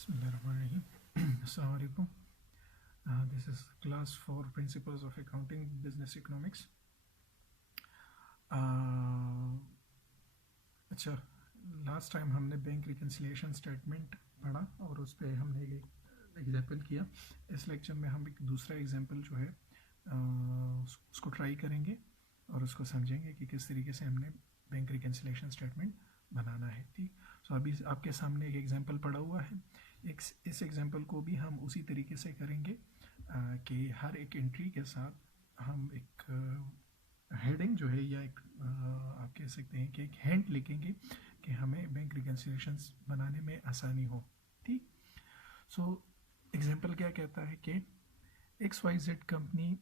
Bismillahirrahmanirrahim. Assalamu alaikum. This is class for Principles of Accounting Business Economics. अच्छा, last time हमने bank reconciliation statement पढ़ा और उस पर हमने एक एग्जाम्पल किया. इस लेक्चर में हम एक दूसरा एग्जाम्पल जो है उसको ट्राई करेंगे और उसको समझेंगे कि किस तरीके से हमने बैंक रिकन्सिलिएशन स्टेटमेंट बनाना है. ठीक, सो अभी आपके सामने एक एग्जाम्पल पड़ा हुआ है. इस एग्जाम्पल को भी हम उसी तरीके से करेंगे कि हर एक एंट्री के साथ हम एक हेडिंग जो है या एक आप कह सकते हैं कि एक हिंट लिखेंगे कि हमें बैंक रिकन्सिलिएशन बनाने में आसानी हो. ठीक, सो एग्जाम्पल क्या कहता है कि XYZ company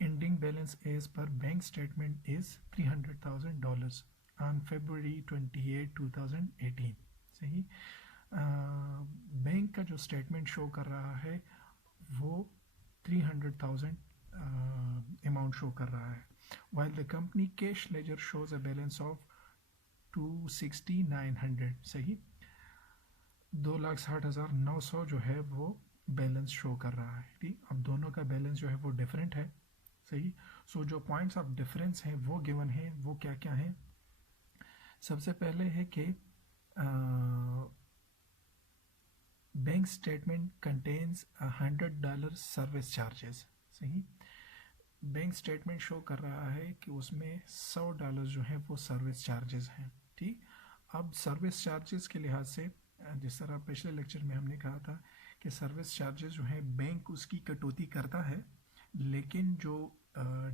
ending balance as per bank statement is $300,000 on February 28, 2018. सही, बैंक का जो स्टेटमेंट शो कर रहा है वो 300,000 अमाउंट शो कर रहा है, while the company cash ledger shows a balance of 260,900. सही, 2,60,900 जो है वो बैलेंस शो कर रहा है. ठीक, अब दोनों का बैलेंस जो है वो डिफरेंट है. सही, सो जो पॉइंट्स ऑफ डिफरेंस हैं वो गिवन है. वो क्या क्या हैं? सबसे पहले है कि bank statement contains $100 service charges. सही, बैंक स्टेटमेंट शो कर रहा है कि उसमें $100 जो है वो सर्विस चार्जेस हैं. ठीक, अब सर्विस चार्जेस के लिहाज से जिस तरह पिछले लेक्चर में हमने कहा था कि सर्विस चार्जेस जो है बैंक उसकी कटौती करता है, लेकिन जो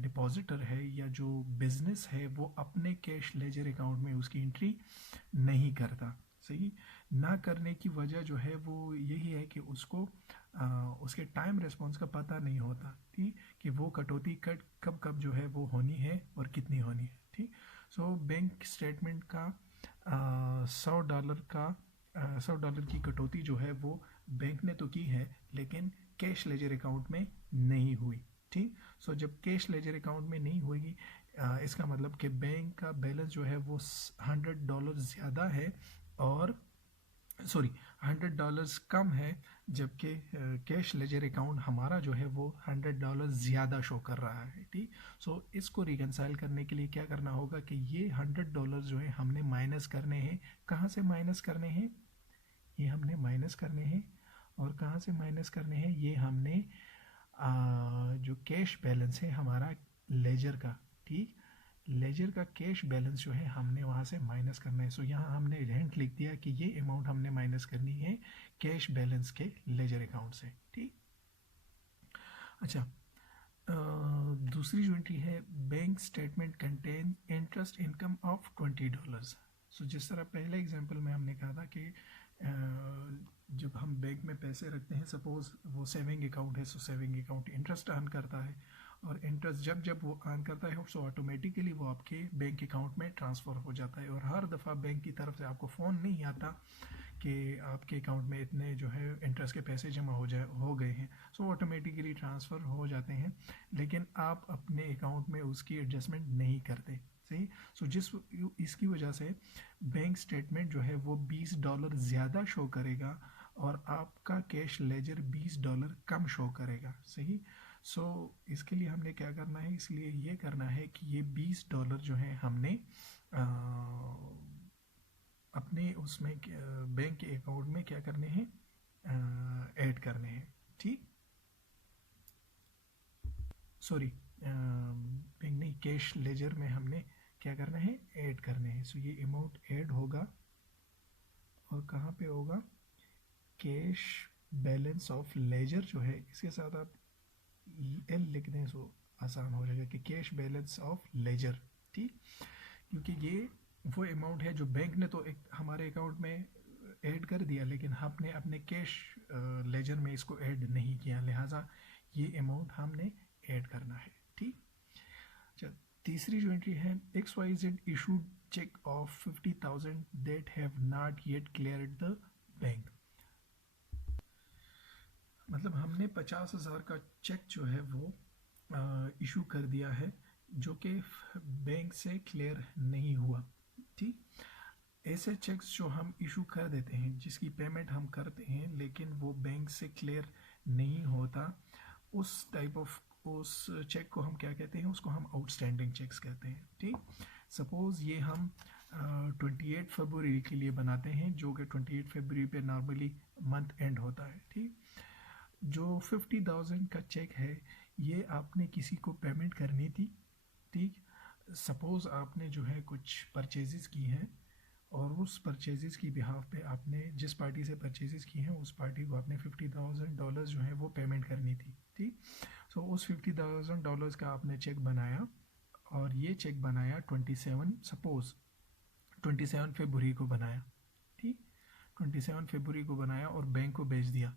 डिपॉजिटर है या जो बिजनेस है वो अपने कैश लेजर अकाउंट में उसकी एंट्री नहीं करता. सही, ना करने की वजह जो है वो यही है कि उसको उसके टाइम रिस्पॉन्स का पता नहीं होता. ठीक, कि वो कटौती कब कब जो है वो होनी है और कितनी होनी है. ठीक, सो बैंक स्टेटमेंट का $100 की कटौती जो है वो बैंक ने तो की है लेकिन कैश लेजर अकाउंट में नहीं हुई. ठीक, सो जब कैश लेजर अकाउंट में नहीं होगी इसका मतलब कि बैंक का बैलेंस जो है वो $100 ज़्यादा है और $100 कम है, जबकि कैश लेजर अकाउंट हमारा जो है वो $100 ज़्यादा शो कर रहा है. ठीक, सो इसको रिकन्साइल करने के लिए क्या करना होगा कि ये $100 जो है हमने माइनस करने हैं. कहाँ से माइनस करने हैं? ये हमने माइनस करने हैं. और कहाँ से माइनस करने हैं? ये हमने जो कैश बैलेंस है हमारा लेजर का, ठीक, लेजर का कैश बैलेंस जो है हमने वहाँ से माइनस करना है. सो यहाँ हमने हिंट लिख दिया कि ये अमाउंट हमने माइनस करनी है कैश बैलेंस के लेजर अकाउंट से. ठीक, अच्छा, दूसरी जो एंट्री है bank statement contain interest income of $20. सो जिस तरह पहले एग्जांपल में हमने कहा था कि जब हम बैंक में पैसे रखते हैं, सपोज वो सेविंग अकाउंट है, सो सेविंग अकाउंट इंटरेस्ट अर्न करता है और इंटरेस्ट जब वो अर्न करता है सो ऑटोमेटिकली वो आपके बैंक अकाउंट में ट्रांसफ़र हो जाता है. और हर दफ़ा बैंक की तरफ से आपको फ़ोन नहीं आता कि आपके अकाउंट में इतने जो है इंटरेस्ट के पैसे जमा हो गए हैं. सो ऑटोमेटिकली ट्रांसफ़र हो जाते हैं, लेकिन आप अपने अकाउंट में उसकी एडजस्टमेंट नहीं करते. सही, सो इसकी वजह से बैंक स्टेटमेंट जो है वो $20 ज़्यादा शो करेगा और आपका कैश लेजर $20 कम शो करेगा. सही, सो इसके लिए हमने क्या करना है? इसलिए ये करना है कि ये $20 जो है हमने अपने उसमें बैंक के अकाउंट में क्या करने हैं? ऐड करने हैं. ठीक, सॉरी, बैंक नहीं, कैश लेजर में हमने क्या करना है? ऐड करने हैं. सो ये अमाउंट ऐड होगा और कहाँ पे होगा? कैश बैलेंस ऑफ लेजर जो है इसके साथ आप एल लिख दें सो आसान हो जाएगा कि कैश बैलेंस ऑफ लेजर. ठीक, क्योंकि ये वो अमाउंट है जो बैंक ने तो एक हमारे अकाउंट में ऐड कर दिया लेकिन हमने अपने कैश लेजर में इसको ऐड नहीं किया, लिहाजा ये अमाउंट हमने ऐड करना है. ठीक, अच्छा, तीसरी जो एंट्री है XYZ issued cheque of 50,000 that have not yet cleared the bank. मतलब हमने 50,000 का चेक जो है वो इशू कर दिया है जो कि बैंक से क्लियर नहीं हुआ. ठीक, ऐसे चेक्स जो हम इशू कर देते हैं, जिसकी पेमेंट हम करते हैं लेकिन वो बैंक से क्लियर नहीं होता, उस टाइप ऑफ उस चेक को हम क्या कहते हैं, उसको हम आउटस्टैंडिंग चेक्स कहते हैं। ठीक, सपोज़ ये हम 28 फरवरी के लिए बनाते हैं, जो कि 28 फरवरी पे नॉर्मली मंथ एंड होता है। ठीक, जो 50,000 का चेक है ये आपने किसी को पेमेंट करनी थी। ठीक, सपोज़ आपने जो है कुछ परचेजेस की हैं और उस परचेजेस की बिहाफ पे आपने जिस पार्टी से परचेजेस की हैं उस पार्टी को आपने $50,000 जो है वो पेमेंट करनी थी। ठीक, सो उस $50,000 का आपने चेक बनाया और ये चेक बनाया 27 फरवरी को बनाया। ठीक, 27 फरवरी को बनाया और बैंक को भेज दिया।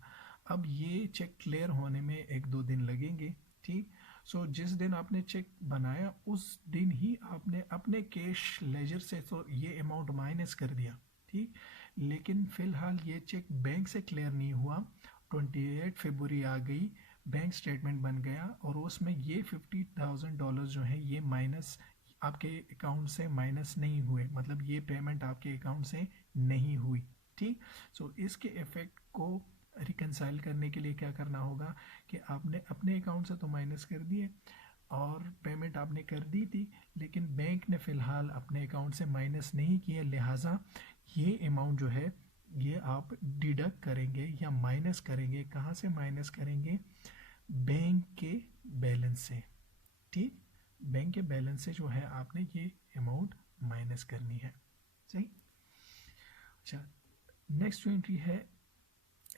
अब ये चेक क्लियर होने में 1-2 दिन लगेंगे। ठीक, सो जिस दिन आपने चेक बनाया उस दिन ही आपने अपने कैश लेजर से तो ये अमाउंट माइनस कर दिया। ठीक, लेकिन फ़िलहाल ये चेक बैंक से क्लियर नहीं हुआ, 28 फरवरी आ गई, बैंक स्टेटमेंट बन गया और उसमें ये $50,000 जो है ये माइनस आपके अकाउंट से माइनस नहीं हुए, मतलब ये पेमेंट आपके अकाउंट से नहीं हुई। ठीक, सो इसके इफ़ेक्ट को रिकनसाइल करने के लिए क्या करना होगा कि आपने अपने अकाउंट से तो माइनस कर दिए और पेमेंट आपने कर दी थी, लेकिन बैंक ने फ़िलहाल अपने अकाउंट से माइनस नहीं किया, लिहाजा ये अमाउंट जो है ये आप डिडक्ट करेंगे या माइनस करेंगे। कहाँ से माइनस करेंगे? बैंक के बैलेंस से। ठीक, बैंक के बैलेंस से जो है आपने ये अमाउंट माइनस करनी है। सही। अच्छा, नेक्स्ट जो एंट्री है,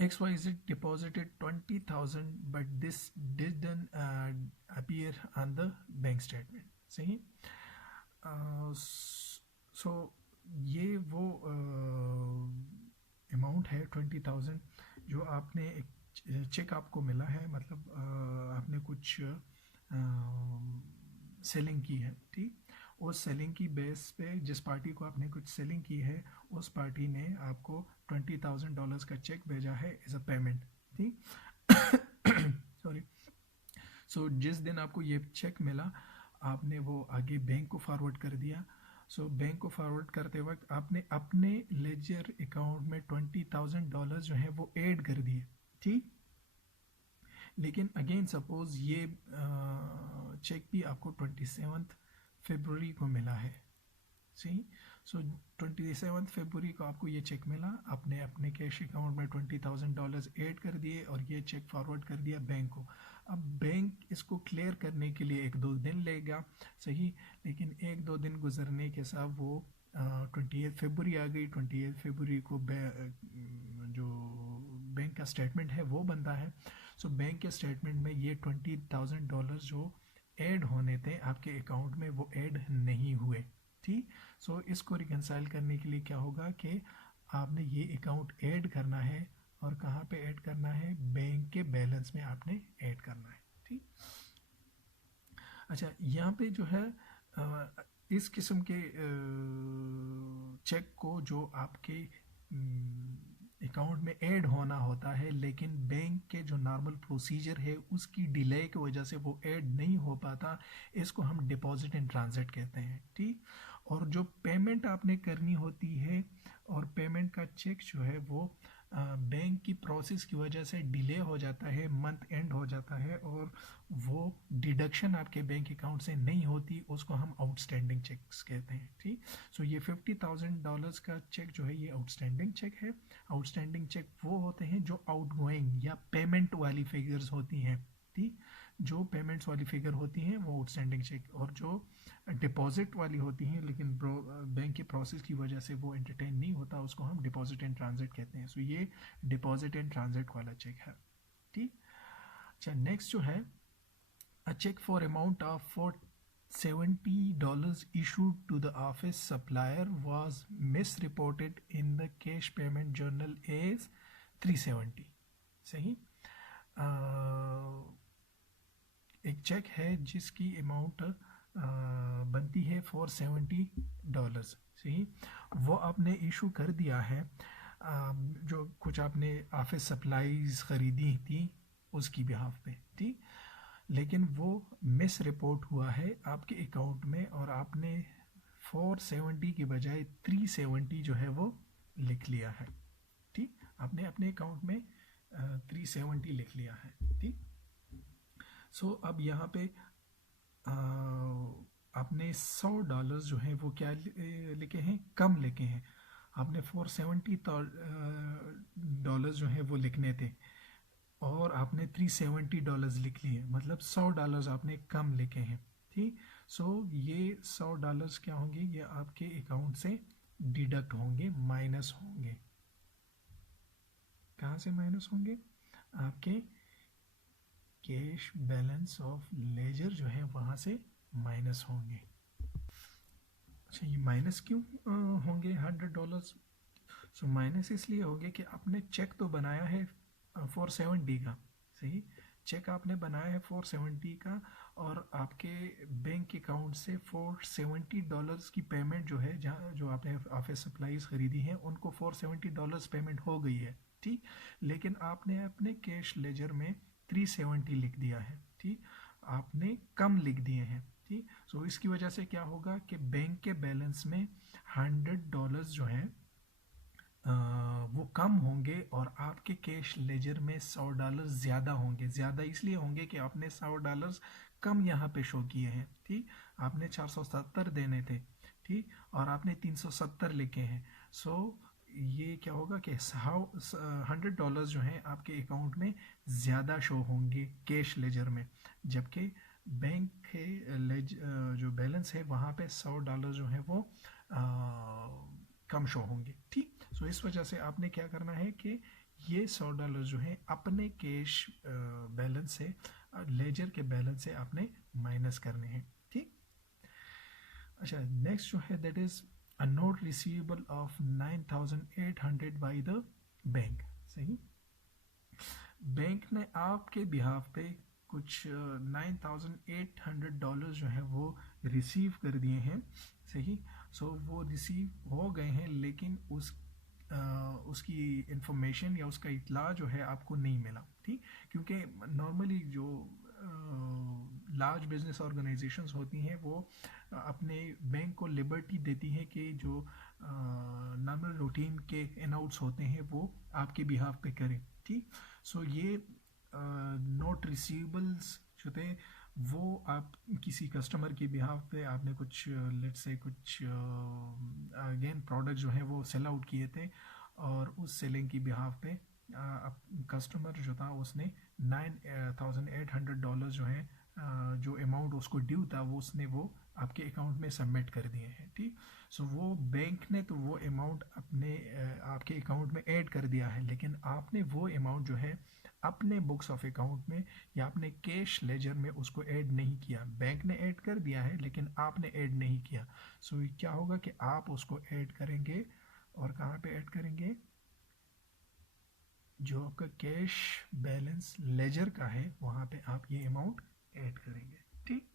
XYZ deposited 20,000 but this didn't appear on the bank statement. सही। सो ये वो अमाउंट है 20,000 जो आपने एक चेक आपको मिला है, मतलब आपने कुछ सेलिंग की है। ठीक, उस सेलिंग की बेस पे जिस पार्टी को आपने कुछ सेलिंग की है उस पार्टी ने आपको $20,000 का चेक भेजा है एज अ पेमेंट। ठीक, सॉरी। सो जिस दिन आपको ये चेक मिला आपने वो आगे बैंक को फॉरवर्ड कर दिया। सो बैंक को फॉरवर्ड करते वक्त आपने अपने लेजर अकाउंट में $20,000 जो है वो ऐड कर दिए। ठीक, लेकिन अगेन सपोज ये चेक भी आपको 27 फरवरी को मिला है। सही। सो 27 फरवरी को आपको ये चेक मिला, आपने अपने कैश अकाउंट में $20,000 ऐड कर दिए और ये चेक फॉरवर्ड कर दिया बैंक को। अब बैंक इसको क्लियर करने के लिए 1-2 दिन लेगा। सही, लेकिन 1-2 दिन गुजरने के साथ वो 28 फरवरी आ गई। 28 फरवरी को जो बैंक का स्टेटमेंट है वो बनता है। सो बैंक के स्टेटमेंट में ये $20,000 जो ऐड होने थे आपके अकाउंट में वो ऐड नहीं हुए। ठीक, सो इसको रिकनसाइल करने के लिए क्या होगा कि आपने ये अकाउंट ऐड करना है और कहाँ पे ऐड करना है? बैंक के बैलेंस में आपने ऐड करना है। ठीक, अच्छा, यहाँ पे जो है इस किस्म के चेक को जो आपके अकाउंट में ऐड होना होता है लेकिन बैंक के जो नॉर्मल प्रोसीजर है उसकी डिले की वजह से वो ऐड नहीं हो पाता, इसको हम डिपॉजिट एंड ट्रांजिट कहते हैं। ठीक, और जो पेमेंट आपने करनी होती है और पेमेंट का चेक जो है वो बैंक की प्रोसेस की वजह से डिले हो जाता है, मंथ एंड हो जाता है और वो डिडक्शन आपके बैंक अकाउंट से नहीं होती, उसको हम आउटस्टैंडिंग चेक्स कहते हैं। ठीक, सो ये $50,000 का चेक जो है ये आउटस्टैंडिंग चेक है। आउटस्टैंडिंग चेक वो होते हैं जो आउटगोइंग या पेमेंट वाली फिगर्स होती हैं। ठीक, जो पेमेंट्स वाली फिगर होती हैं वो आउटस्टैंडिंग चेक, और जो डिपॉजिट वाली होती हैं लेकिन बैंक की प्रोसेस की वजह से वो एंटरटेन नहीं होता, उसको हम डिपॉजिट एंड ट्रांजिट कहते हैं। सो ये डिपॉजिट एंड ट्रांजिट वाला चेक है। ठीक, अच्छा, नेक्स्ट जो है, a check for amount of $70 issued to the office supplier was misreported in the cash payment journal as 370। सही। एक चेक है जिसकी अमाउंट बनती है $470। सही, वो आपने इशू कर दिया है, जो कुछ आपने ऑफिस सप्लाईज ख़रीदी थी उसकी बिहाफ पे। ठीक, लेकिन वो मिस रिपोर्ट हुआ है आपके अकाउंट में और आपने 470 की बजाय 370 जो है वो लिख लिया है। ठीक, आपने अपने अकाउंट में 370 लिख लिया है। ठीक, सो अब यहाँ पे आपने $100 जो है वो क्या लिखे हैं, कम लिखे हैं। आपने $470 जो है वो लिखने थे और आपने $370 लिख लिए, मतलब $100 आपने कम लिखे हैं। ठीक, सो ये $100 क्या होंगे, ये आपके अकाउंट से डिडक्ट होंगे, माइनस होंगे। कहाँ से माइनस होंगे, आपके कैश बैलेंस ऑफ लेजर जो है वहाँ से माइनस होंगे। अच्छा, ये माइनस क्यों होंगे $100? सो माइनस इसलिए होंगे कि आपने चेक तो बनाया है 470 का, सही, चेक आपने बनाया है 470 का, और आपके बैंक अकाउंट से $470 की पेमेंट जो है, जहाँ जो आपने ऑफिस सप्लाईज खरीदी हैं उनको $470 पेमेंट हो गई है। ठीक, लेकिन आपने अपने कैश लेजर में 370 लिख दिया है। ठीक, आपने कम लिख दिए हैं। ठीक, सो इसकी वजह से क्या होगा कि बैंक के बैलेंस में $100 जो है वो कम होंगे और आपके कैश लेजर में $100 ज़्यादा होंगे। ज़्यादा इसलिए होंगे कि आपने $100 कम यहाँ पे शो किए हैं। ठीक, आपने 470 देने थे, ठीक, और आपने 370 लिखे हैं। सो ये क्या होगा कि $100 जो हैं आपके अकाउंट में ज़्यादा शो होंगे कैश लेजर में, जबकि बैंक के जो बैलेंस है वहाँ पे $100 जो है वो कम शो होंगे। ठीक, सो इस वजह से आपने क्या करना है कि ये $100 जो है अपने कैश बैलेंस से, लेजर के बैलेंस से आपने माइनस करने हैं। ठीक, अच्छा, नेक्स्ट जो है that is a note receivable of 9800 bye the bank. सही, बैंक ने आपके बिहाफ पे कुछ $9800 जो है वो रिसीव कर दिए हैं। सही, सो वो रिसीव हो गए हैं, लेकिन उसकी इंफॉर्मेशन या उसका इतला जो है आपको नहीं मिला। ठीक, क्योंकि नॉर्मली जो लार्ज बिजनेस ऑर्गेनाइजेशंस होती हैं वो अपने बैंक को लिबर्टी देती हैं कि जो नॉर्मल रूटीन के इनआउट्स होते हैं वो आपके बिहाफ पे करें। ठीक, सो ये नोट रिसीवेबल्स जो थे वो आप किसी कस्टमर के बिहाफ पे आपने कुछ लेट्स से कुछ अगेन प्रोडक्ट जो है वो सेल आउट किए थे, और उस सेलिंग की बिहाफ पे कस्टमर जो था उसने $9800 जो है जो अमाउंट उसको ड्यू था वो उसने वो आपके अकाउंट में सबमिट कर दिए हैं। ठीक, सो वो बैंक ने तो वो अमाउंट अपने आपके अकाउंट में ऐड कर दिया है, लेकिन आपने वो अमाउंट जो है अपने बुक्स ऑफ अकाउंट में या अपने कैश लेजर में उसको ऐड नहीं किया। बैंक ने ऐड कर दिया है लेकिन आपने ऐड नहीं किया। सो क्या होगा कि आप उसको ऐड करेंगे, और कहाँ पे ऐड करेंगे, जो आपका कैश बैलेंस लेजर का है वहाँ पे आप ये अमाउंट ऐड करेंगे। ठीक,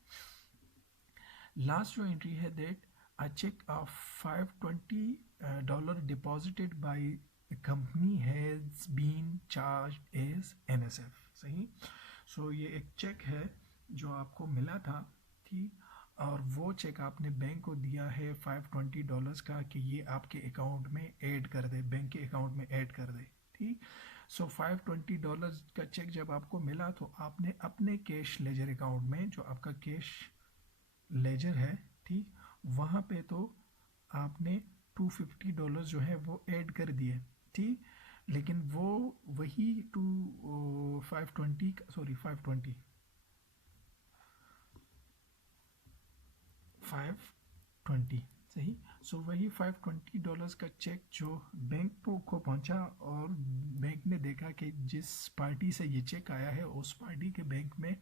लास्ट जो एंट्री है that a cheque of $520 deposited by the company has been charged as NSF। सही, सो ये एक चेक है जो आपको मिला था। ठीक, और वो चेक आपने बैंक को दिया है $520 का कि ये आपके अकाउंट में ऐड कर दे, बैंक के अकाउंट में ऐड कर दे। ठीक, सो $520 का चेक जब आपको मिला तो आपने अपने कैश लेजर अकाउंट में, जो आपका कैश लेजर है, ठीक, वहाँ पे तो आपने $250 जो है वो ऐड कर दिए। ठीक, लेकिन वो वही 520 सही, सो वही $520 का चेक जो बैंक को पहुंचा, और बैंक ने देखा कि जिस पार्टी से ये चेक आया है उस पार्टी के बैंक में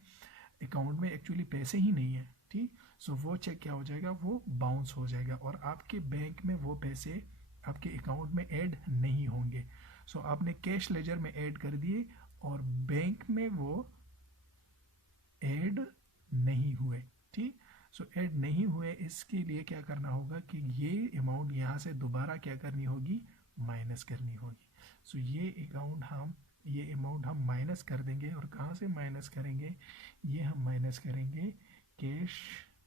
अकाउंट में एक्चुअली पैसे ही नहीं है। ठीक, सो वो चेक क्या हो जाएगा, वो बाउंस हो जाएगा और आपके बैंक में वो पैसे आपके अकाउंट में ऐड नहीं होंगे। सो आपने कैश लेजर में ऐड कर दिए और बैंक में वो ऐड नहीं हुए। ठीक, सो ऐड नहीं हुए, इसके लिए क्या करना होगा कि ये अमाउंट यहाँ से दोबारा क्या करनी होगी, माइनस करनी होगी। सो ये अमाउंट हम माइनस कर देंगे, और कहाँ से माइनस करेंगे, ये हम माइनस करेंगे कैश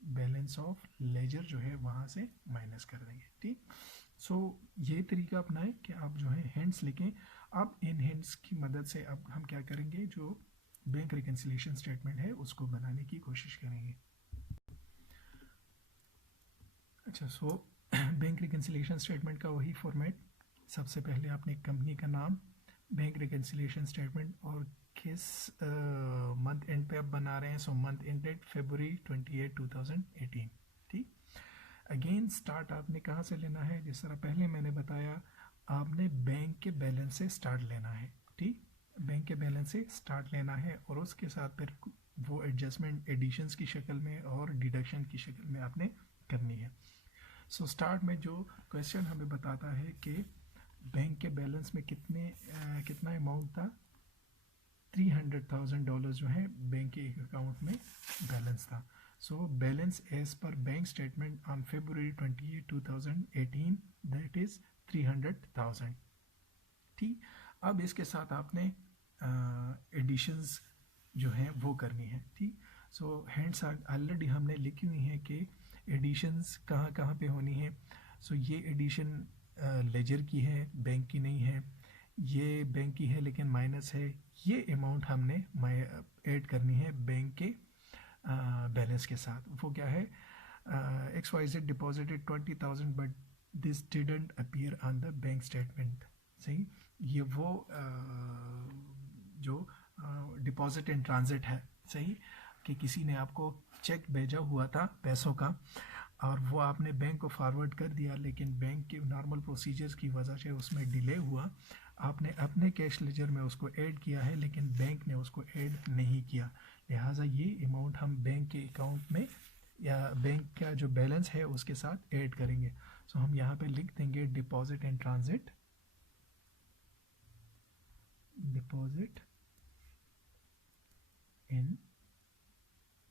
बैलेंस ऑफ लेजर जो है वहाँ से माइनस कर देंगे। ठीक, सो ये तरीका अपनाएं कि आप जो है हिंट्स लिखें। अब इन हिंट्स की मदद से अब हम क्या करेंगे, जो बैंक रिकन्सिलिएशन स्टेटमेंट है उसको बनाने की कोशिश करेंगे। अच्छा, सो बैंक रिकन्सिलिएशन स्टेटमेंट का वही फॉर्मेट, सबसे पहले आपने कंपनी का नाम, बैंक रिकन्सिलिएशन स्टेटमेंट और किस मंथ एंड पे आप बना रहे हैं, सो मंथ एंड डेट February 28, 2018। ठीक, अगेन स्टार्ट आपने कहाँ से लेना है, जिस तरह पहले मैंने बताया, आपने बैंक के बैलेंस से स्टार्ट लेना है। ठीक, बैंक के बैलेंस से स्टार्ट लेना है और उसके साथ फिर वो एडजस्टमेंट एडिशंस की शक्ल में और डिडक्शन की शक्ल में आपने करनी है। सो स्टार्ट में जो क्वेश्चन हमें बताता है कि बैंक के बैलेंस में कितना अमाउंट था, $300,000 जो है बैंक के अकाउंट में बैलेंस था। So balance as per bank statement on February 28, 2018 that is 300,000। ठीक, अब इसके साथ आपने एडिशंस जो हैं वो करनी है। ठीक, सो हैंड्स ऑलरेडी हमने लिखी हुई हैं कि एडिशंस कहाँ कहाँ पे होनी है। सो ये एडिशन लेजर की है, बैंक की नहीं है। ये बैंक की है लेकिन माइनस है। ये अमाउंट हमने ऐड करनी है बैंक के बैलेंस के साथ। वो क्या है, XYZ deposited 20,000 but this didn't appear on the bank statement. सही, ये वो जो डिपॉजिट इन ट्रांजिट है, सही, कि किसी ने आपको चेक भेजा हुआ था पैसों का और वो आपने बैंक को फॉरवर्ड कर दिया, लेकिन बैंक के नॉर्मल प्रोसीजर्स की वजह से उसमें डिले हुआ। आपने अपने कैश लेजर में उसको ऐड किया है लेकिन बैंक ने उसको ऐड नहीं किया, लिहाजा ये अमाउंट हम बैंक के अकाउंट में या बैंक का जो बैलेंस है उसके साथ ऐड करेंगे। सो हम यहाँ पे लिख देंगे deposit in transit, deposit in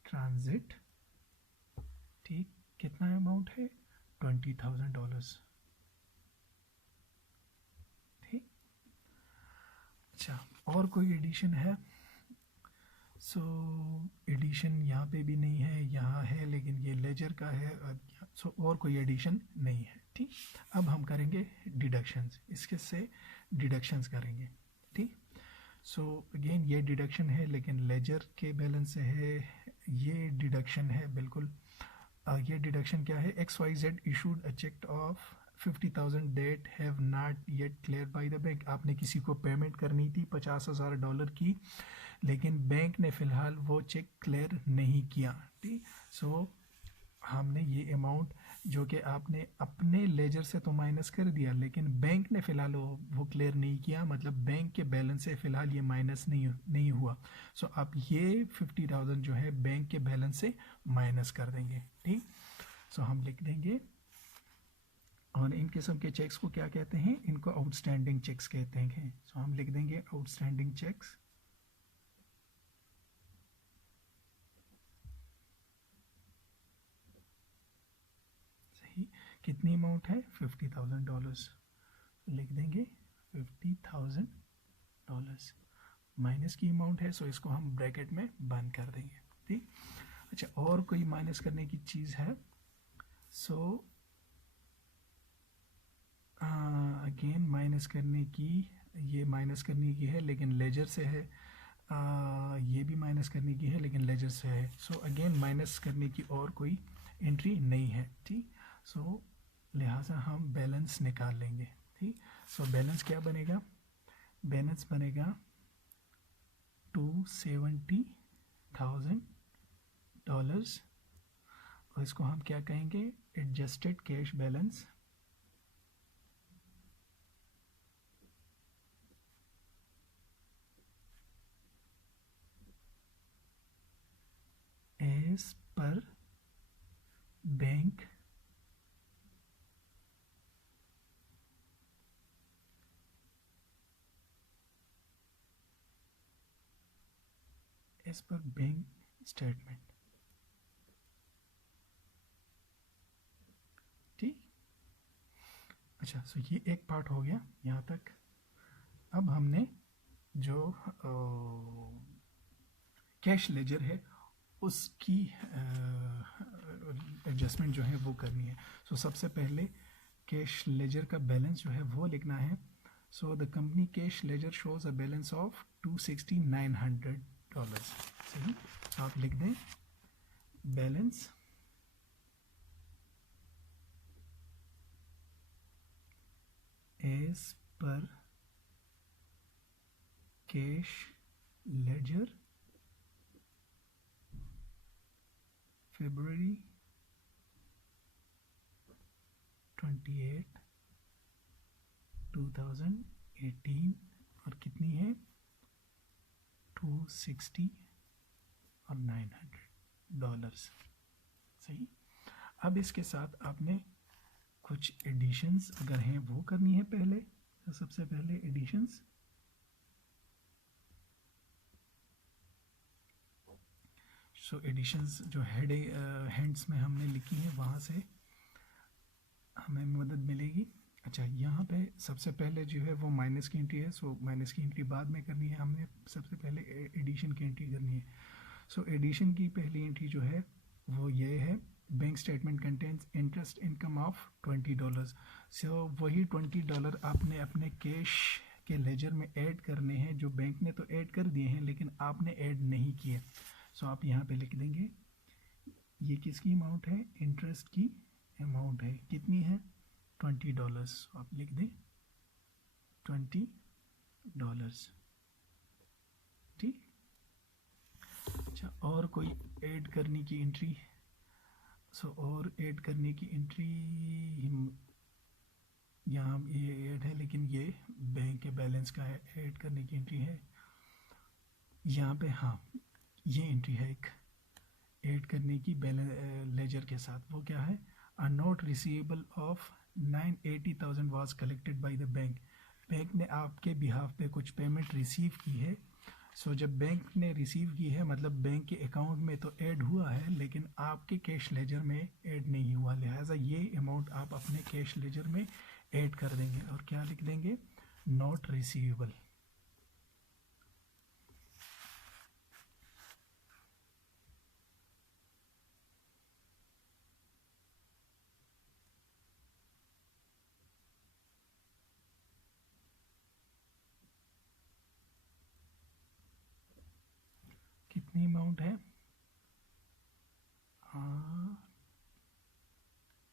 transit. ठीक, कितना अमाउंट है, $20,000। ठीक, अच्छा, और कोई एडिशन है, सो एडिशन यहाँ पे भी नहीं है, यहाँ है लेकिन ये लेजर का है, सो और कोई एडिशन नहीं है। ठीक, अब हम करेंगे डिडक्शंस, इसके से डिडक्शंस करेंगे। ठीक, सो अगेन ये डिडक्शन है लेकिन लेजर के बैलेंस से है, ये डिडक्शन है बिल्कुल। ये डिडक्शन क्या है, XYZ issued a cheque of 50,000 that have not yet clear by the bank. आपने किसी को पेमेंट करनी थी $50,000 की, लेकिन बैंक ने फ़िलहाल वो चेक क्लियर नहीं किया। ठीक, सो हमने ये अमाउंट जो कि आपने अपने लेजर से तो माइनस कर दिया लेकिन बैंक ने फ़िलहाल वो क्लियर नहीं किया, मतलब बैंक के बैलेंस से फ़िलहाल ये माइनस नहीं हुआ। सो आप ये 50,000 जो है बैंक के बैलेंस से माइनस कर देंगे। ठीक, सो हम लिख देंगे, और इन किस्म के चेक्स को क्या कहते हैं, इनको आउटस्टैंडिंग चेक्स कहते हैं। सो हम लिख देंगे आउटस्टैंडिंग चेक्स। कितनी अमाउंट है, $50,000। लिख देंगे $50,000, माइनस की अमाउंट है, सो इसको हम ब्रैकेट में बंद कर देंगे। ठीक, अच्छा, और कोई माइनस करने की चीज़ है, सो अगेन माइनस करने की, ये माइनस करने की है लेकिन लेजर से है, ये भी माइनस करने की है लेकिन लेजर से है। सो अगेन माइनस करने की और कोई एंट्री नहीं है। ठीक, सो लिहाजा हम बैलेंस निकाल लेंगे। ठीक, सो बैलेंस क्या बनेगा, बैलेंस बनेगा $270,000 और इसको हम क्या कहेंगे, adjusted cash balance as per bank as per bank statement. ठीक, अच्छा, सो ये एक पार्ट हो गया यहाँ तक। अब हमने जो कैश लेजर है उसकी एडजस्टमेंट जो है वो करनी है। सो सबसे पहले कैश लेजर का बैलेंस जो है वो लिखना है। So the company cash ledger shows a balance of $26900। सही, तो आप लिख दें balance as per cash ledger February 28, 2018 और कितनी है 260 और $900। सही। अब इसके साथ आपने कुछ एडिशंस अगर हैं वो करनी है पहले। तो सबसे पहले एडिशंस, सो एडिशंस जो हैंड्स में हमने लिखी है वहाँ से हमें मदद मिलेगी। अच्छा, यहाँ पे सबसे पहले जो है वो माइनस की एंट्री है। सो माइनस की एंट्री बाद में करनी है, हमने सबसे पहले एडिशन की एंट्री करनी है। सो एडिशन की पहली एंट्री जो है वो ये है, bank statement contains interest income of $20। सो वही $20 आपने अपने कैश के लेजर में ऐड करने हैं, जो बैंक ने तो ऐड कर दिए हैं लेकिन आपने ऐड नहीं किए। सो आप यहाँ पे लिख देंगे ये किसकी अमाउंट है, इंटरेस्ट की अमाउंट है, कितनी है $20। आप लिख दें $20। ठीक। अच्छा, और कोई ऐड करने की एंट्री? सो और ऐड करने की एंट्री यहाँ ये ऐड है, लेकिन ये बैंक के बैलेंस का ऐड करने की एंट्री है यहाँ पे। हाँ, ये एंट्री है एक ऐड करने की लेजर के साथ। वो क्या है, a note receivable of 980,000 was collected by the bank. Bank ने आपके बिहाफ पे कुछ पेमेंट रिसीव की है। सो जब बैंक ने रिसीव की है मतलब बैंक के अकाउंट में तो ऐड हुआ है लेकिन आपके कैश लेजर में ऐड नहीं हुआ, लिहाजा ये अमाउंट आप अपने कैश लेजर में ऐड कर देंगे और क्या लिख देंगे, नॉट रिसीवेबल। कितनी अमाउंट है,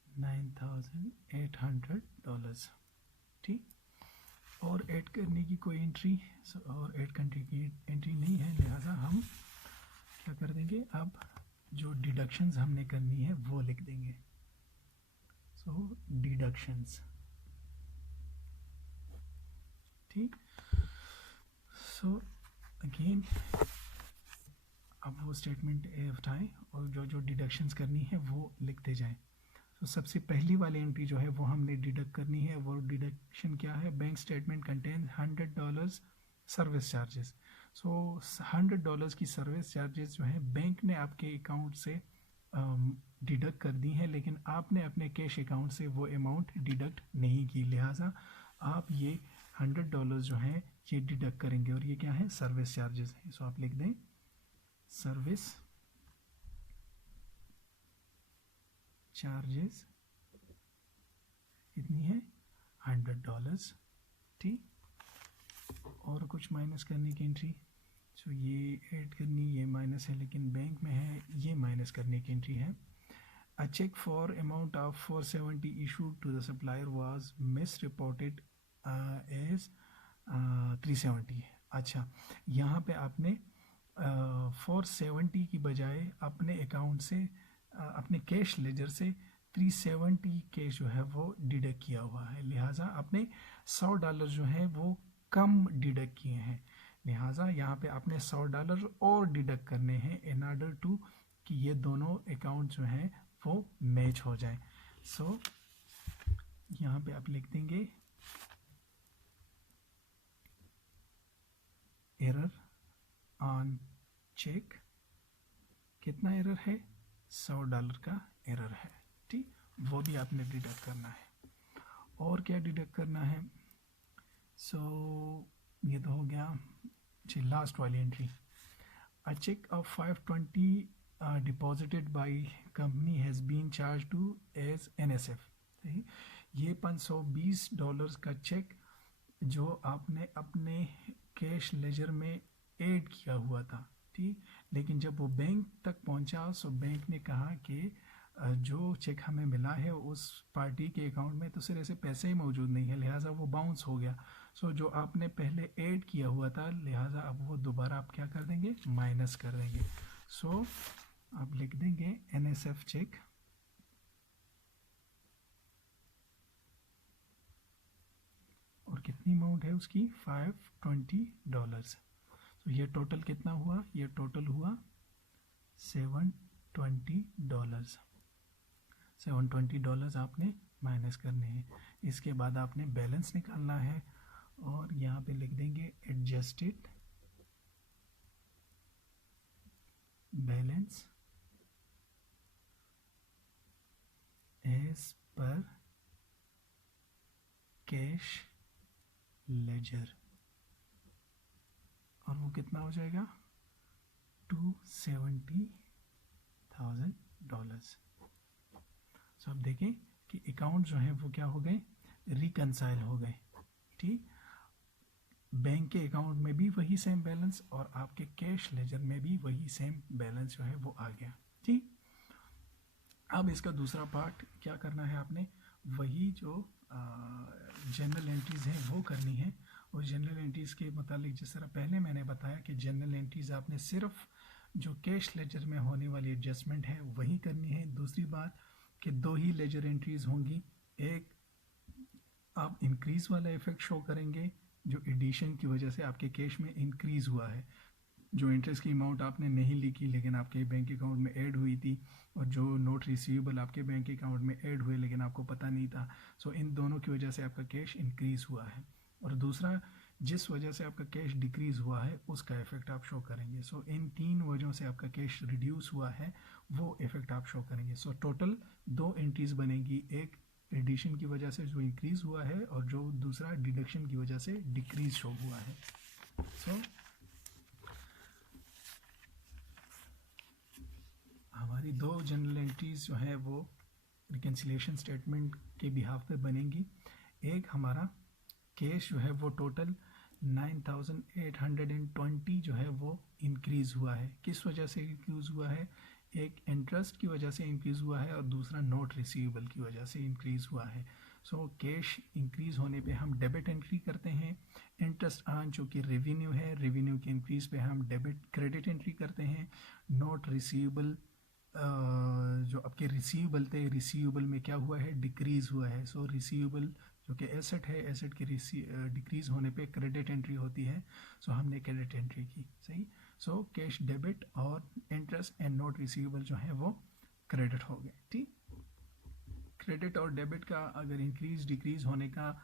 $9,800। ठीक। और ऐड करने की कोई एंट्री और ऐड करने की एंट्री नहीं है, लिहाजा हम क्या कर देंगे, अब जो डिडक्शंस हमने करनी है वो लिख देंगे। सो डिडक्शंस। ठीक। सो अगेन अब वो स्टेटमेंट उठाएं और जो जो डिडक्शंस करनी है वो लिखते जाएं। तो सबसे पहली वाली एंट्री जो है वो हमने डिडक्ट करनी है। वो डिडक्शन क्या है, bank statement contain $100 service charges. So $100 की सर्विस चार्जेस जो है बैंक ने आपके अकाउंट से डिडक्ट कर दी है, लेकिन आपने अपने कैश अकाउंट से वो अमाउंट डिडक्ट नहीं की, लिहाजा आप ये $100 जो हैं ये डिडक्ट करेंगे और ये क्या है, सर्विस चार्जेस हैं। सो आप लिख दें सर्विस चार्जेस कितनी है, $100। ठीक। और कुछ माइनस करने की एंट्री, सो ये ऐड करनी, ये माइनस है लेकिन बैंक में है, ये माइनस करने की एंट्री है। A cheque for amount of 470 issued to the supplier was misreported as 370। अच्छा, यहाँ पे आपने 470 की बजाय अपने अकाउंट से अपने कैश लेजर से 370 कैश जो है वो डिडक्ट किया हुआ है, लिहाजा आपने $100 जो है वो कम डिडक्ट किए हैं, लिहाजा यहाँ पे आपने $100 और डिडक्ट करने हैं इन ऑर्डर टू कि ये दोनों अकाउंट जो हैं वो मैच हो जाए। सो यहाँ पे आप लिख देंगे एरर ऑन चेक। कितना एरर है, $100 का एरर है। ठीक, वो भी आपने डिडक्ट करना है। और क्या डिडक्ट करना है, सो ये तो हो गया जी लास्ट वाली एंट्री। A cheque of 520 deposited by company has been charge to as NSF। सही, ये $520 का चेक जो आपने अपने कैश लेजर में ऐड किया हुआ था, ठीक, लेकिन जब वो बैंक तक पहुंचा सो बैंक ने कहा कि जो चेक हमें मिला है उस पार्टी के अकाउंट में तो सिर्फ ऐसे पैसे ही मौजूद नहीं है, लिहाजा वो बाउंस हो गया। सो जो आपने पहले ऐड किया हुआ था, लिहाजा अब वो दोबारा आप क्या कर देंगे, माइनस कर देंगे। सो आप लिख देंगे NSF चेक, और कितनी अमाउंट है उसकी, $520। तो ये टोटल कितना हुआ, ये टोटल हुआ $720। $720 आपने माइनस करने हैं। इसके बाद आपने बैलेंस निकालना है और यहाँ पे लिख देंगे adjusted balance as per cash ledger, और वो कितना हो जाएगा, $270,000। सो अब देखें कि अकाउंट जो है वो क्या हो गए, रिकनसाइल हो गए, ठीक। बैंक के अकाउंट में भी वही सेम बैलेंस और आपके कैश लेजर में भी वही सेम बैलेंस जो है वो आ गया, ठीक। अब इसका दूसरा पार्ट क्या करना है, आपने वही जो जनरल एंट्रीज़ हैं वो करनी है। और जनरल एंट्रीज़ के मुतालिक जिस तरह पहले मैंने बताया कि जनरल एंट्रीज़ आपने सिर्फ जो कैश लेजर में होने वाली एडजस्टमेंट है वही करनी है। दूसरी बात कि दो ही लेजर एंट्रीज़ होंगी, एक आप इंक्रीज़ वाला इफेक्ट शो करेंगे जो एडिशन की वजह से आपके कैश में इंक्रीज़ हुआ है, जो इंटरेस्ट की अमाउंट आपने नहीं लिखी लेकिन आपके बैंक अकाउंट में ऐड हुई थी, और जो नोट रिसीवेबल आपके बैंक अकाउंट में ऐड हुए लेकिन आपको पता नहीं था। सो इन दोनों की वजह से आपका कैश इंक्रीज़ हुआ है। और दूसरा, जिस वजह से आपका कैश डिक्रीज़ हुआ है उसका इफेक्ट आप शो करेंगे। सो इन तीन वजहों से आपका कैश रिड्यूस हुआ है, वो इफेक्ट आप शो करेंगे। सो टोटल दो एंट्रीज़ बनेगी, एक एडिशन की वजह से जो इंक्रीज़ हुआ है और जो दूसरा डिडक्शन की वजह से डिक्रीज़ शो हुआ है। सो हमारी दो जनरल एंट्रीज जो है वो रिकन्सिलिएशन स्टेटमेंट के बिहाफ पे बनेंगी। एक हमारा कैश जो है वो टोटल 9,820 जो है वो इंक्रीज़ हुआ है। किस वजह से इंक्रीज़ हुआ है, एक इंटरेस्ट की वजह से इंक्रीज़ हुआ है और दूसरा नोट रिसीवेबल की वजह से इंक्रीज़ हुआ है। सो कैश इंक्रीज़ होने पे हम डेबिट एंट्री करते हैं। इंटरेस्ट अर्न जो कि रेवेन्यू है, रेवेन्यू के इंक्रीज़ पे हम डेबिट क्रेडिट एंट्री करते हैं। नोट रिसीवेबल जो आपके रिसीवेबल थे, रिसीवेबल में क्या हुआ है, डिक्रीज़ हुआ है। सो रिसीवेबल जो कि एसेट है, एसेट की डिक्रीज़ होने पे क्रेडिट एंट्री होती है। सो हमने क्रेडिट एंट्री की, सही। सो कैश डेबिट और इंटरेस्ट एंड नोट रिसीवेबल जो है वो क्रेडिट हो गए, ठीक। क्रेडिट और डेबिट का अगर इंक्रीज डिक्रीज़ होने का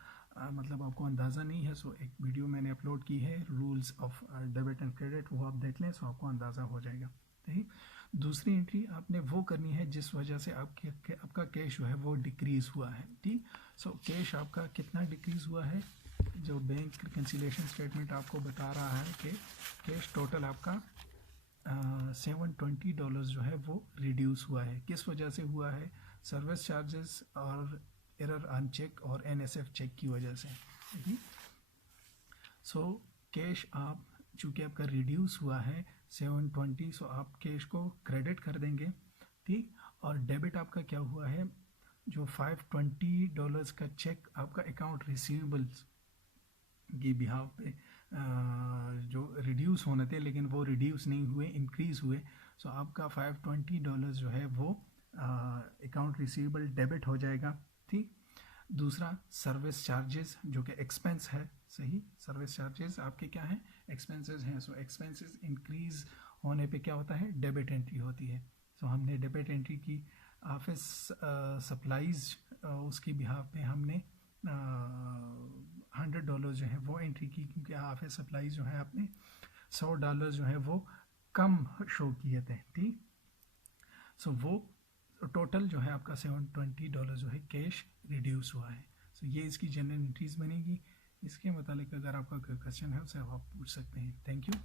मतलब आपको अंदाज़ा नहीं है, सो एक वीडियो मैंने अपलोड की है rules of debit and credit, वो आप देख लें, सो आपको अंदाज़ा हो जाएगा, ठीक। दूसरी एंट्री आपने वो करनी है जिस वजह से आपका कैश जो है वो डिक्रीज़ हुआ है, ठीक। सो कैश आपका कितना डिक्रीज़ हुआ है, जो बैंक रिकन्सिलिएशन स्टेटमेंट आपको बता रहा है कि कैश टोटल आपका $720 जो है वो रिड्यूस हुआ है। किस वजह से हुआ है, सर्विस चार्जेस और एरर ऑन चेक और NSF चेक की वजह से, ठीक। सो कैश आप चूँकि आपका रिड्यूस हुआ है 720, सो आप कैश को क्रेडिट कर देंगे, ठीक। और डेबिट आपका क्या हुआ है, जो $520 का चेक आपका अकाउंट रिसीवेबल्स की बिहाफ पे जो रिड्यूस होने थे लेकिन वो रिड्यूस नहीं हुए, इंक्रीज़ हुए। सो आपका $520 जो है वो अकाउंट रिसीवेबल डेबिट हो जाएगा, ठीक। दूसरा सर्विस चार्जेस जो कि एक्सपेंस है, सही। सर्विस चार्जेस आपके क्या हैं, एक्सपेंसेस हैं। सो एक्सपेंसेस इंक्रीज़ होने पे क्या होता है, डेबिट एंट्री होती है। सो हमने डेबिट एंट्री की। ऑफिस सप्लाईज उसकी बिहाफ पे हमने $100 जो है वो एंट्री की, क्योंकि ऑफिस सप्लाईज जो है आपने $100 जो है वो कम शो किए थे, ठीक। सो वो टोटल जो है आपका $720 जो है कैश रिड्यूस हुआ है। सो ये इसकी जनरल एंट्रीज बनेगी। इसके मुतालिक अगर आपका कोई क्वेश्चन है उसे आप पूछ सकते हैं। Thank you.